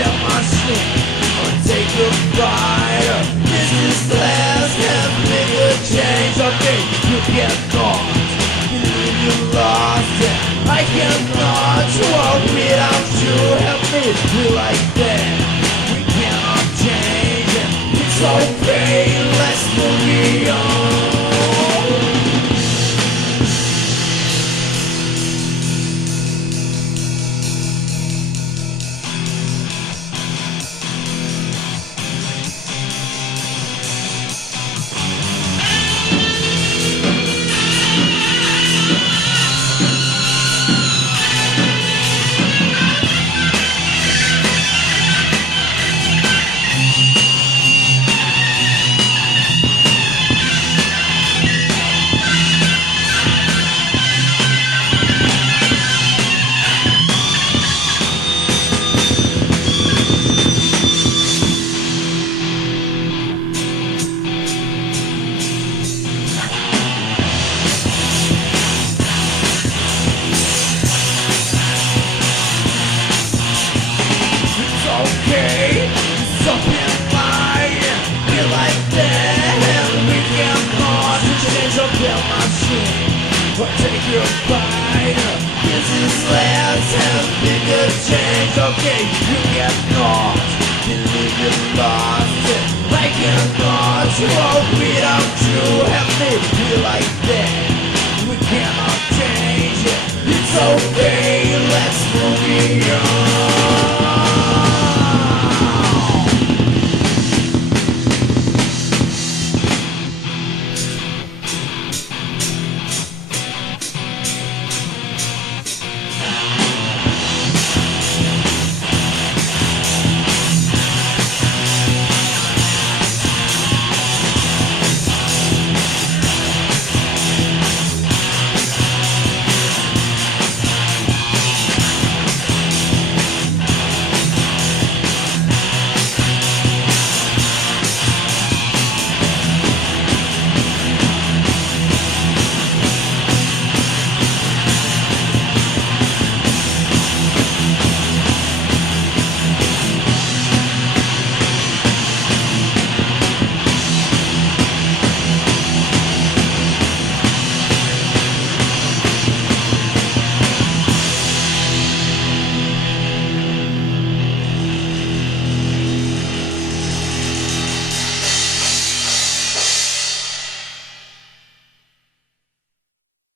build my shit or take a bite. Business class can make a change. Okay, you get caught, believe you lost it. I cannot walk without you. Help me, we like that. We cannot change it. It's okay, let's move on. Take your bite. Business labs have bigger change. Okay, you get caught, believe you lost it. I cannot walk without you. Help me, we like that. We cannot change it. It's okay, let's move on.